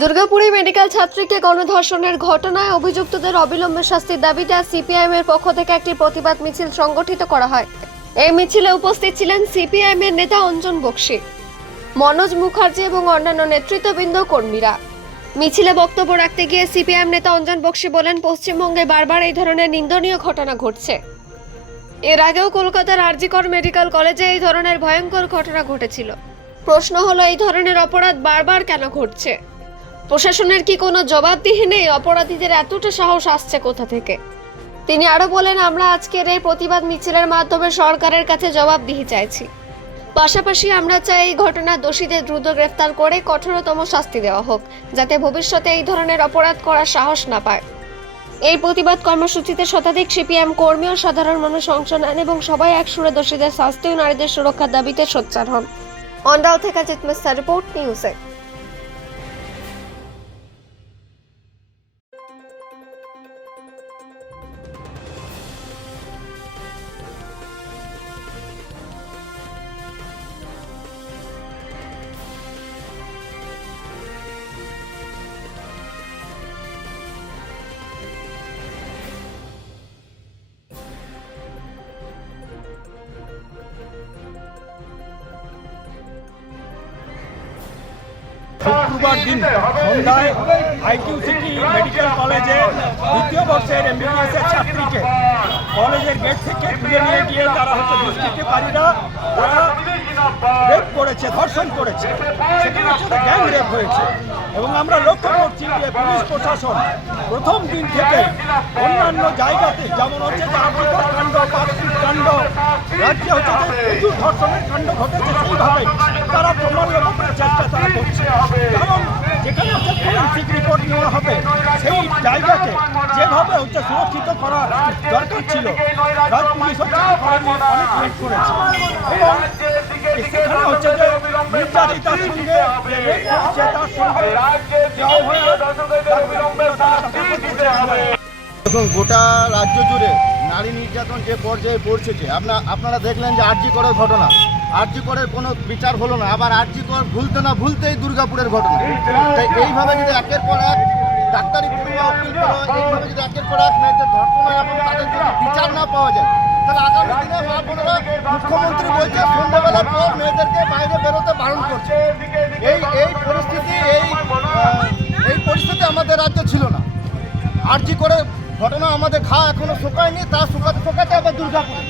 দুর্গাপুরে মেডিকেল ছাত্রীকে গণধর্ষণের ঘটনায় অভিযুক্তদের অবিলম্বে শাস্তির দাবিতে সিপিআইএম এর পক্ষ থেকে একটি প্রতিবাদ মিছিল সংগঠিত করা হয়। এই মিছিলে উপস্থিত ছিলেন সিপিআইএম এর নেতা অঞ্জন বক্সি, মনোজ মুখার্জি এবং অন্যান্য নেতৃত্ববৃন্দ কর্মীরা। মিছিলে বক্তব্য রাখতে গিয়ে সিপিআইএম নেতা অঞ্জন বক্সি বলেন, পশ্চিমবঙ্গে বারবার এই ধরনের নিন্দনীয় ঘটনা ঘটছে। এর আগেও কলকাতার আরজিকর মেডিকেল কলেজে এই ধরনের ভয়ঙ্কর ঘটনা ঘটেছিল। প্রশ্ন হলো, এই ধরনের অপরাধ বারবার কেন ঘটছে? প্রশাসনের কি কোনো জবাবদিহি নেই? অপরাধীদের এতটা সাহস আসছে কোথা থেকে? তিনি আরও বলেন, আমরা আজকের এই প্রতিবাদ মিছিলের মাধ্যমে সরকারের কাছে জবাবদিহি চাইছি। পাশাপাশি আমরা চাই এই ঘটনার দোষীদের দ্রুত গ্রেফতার করে কঠোরতম শাস্তি দেওয়া হোক, যাতে ভবিষ্যতে এই ধরনের অপরাধ করার সাহস না পায়। এই প্রতিবাদ কর্মসূচিতে শতাধিক সিপিএম কর্মী ও সাধারণ মানুষ অংশ নেন এবং সবাই এক সুরে দোষীদের শাস্তি ও নারীদের সুরক্ষার দাবিতে সোচ্চার হন। Ondan tekrar etme Sarı Board শুক্রবার দিন সন্ধ্যায় আইকিউ সিটি মেডিকেল কলেজে দ্বিতীয় বর্ষের এমবিবিএস এর ছাত্রীকে কলেজের গেট থেকে তুলে নিয়ে গিয়ে তারা হচ্ছে দুষ্কৃতিকারীরা তারা রেপ করেছে, ধর্ষণ করেছে। সেখানে হচ্ছে গ্যাং রেপ হয়েছে। এবং আমরা লক্ষ্য করছি যে পুলিশ প্রশাসন প্রথম দিন থেকে অন্যান্য জায়গাতে, যেমন হচ্ছে যে আবৃতর কাণ্ড পার্কস্ট্রিট কাণ্ড, রাজ্যে হচ্ছে যে প্রচুর ধর্ষণের কাণ্ড ঘটেছে সেইভাবে তারা প্রমাণ লোকের চেষ্টা তারা করছে। জায়গাকে যেভাবে হচ্ছে সুরক্ষিত করা দরকার ছিল পুলিশ অনেক লেট করেছে এবং সেখানে হচ্ছে যে নির্যাতিতার সঙ্গে তার সঙ্গে। দেখুন, গোটা রাজ্য জুড়ে নারী নির্যাতন যে পর্যায়ে পৌঁছেছে আপনার আপনারা দেখলেন যে আরজি করের ঘটনা আরজি করের কোনো বিচার হলো না, আবার আরজি কর ভুলতে না ভুলতেই দুর্গাপুরের ঘটনা তাই এইভাবে যদি একের পর এক ডাক্তারি পড়ুয়া উকিল এইভাবে যদি পর এক মেয়েদের ধর্ষণ এবং তাদের যদি বিচার না পাওয়া যায়, তাহলে আগামী দিনে মা মুখ্যমন্ত্রী বলছে, সন্ধ্যাবেলার পর মেয়েদেরকে বাইরে বেরোতে বারণ করছে। এই এই পরিস্থিতি, এই এই পরিস্থিতি আমাদের রাজ্যে ছিল না। আরজি করে ঘটনা আমাদের ঘা এখনও শুকায়নি, তা শুকাতে শুকাতে আবার দুর্গাপুরে।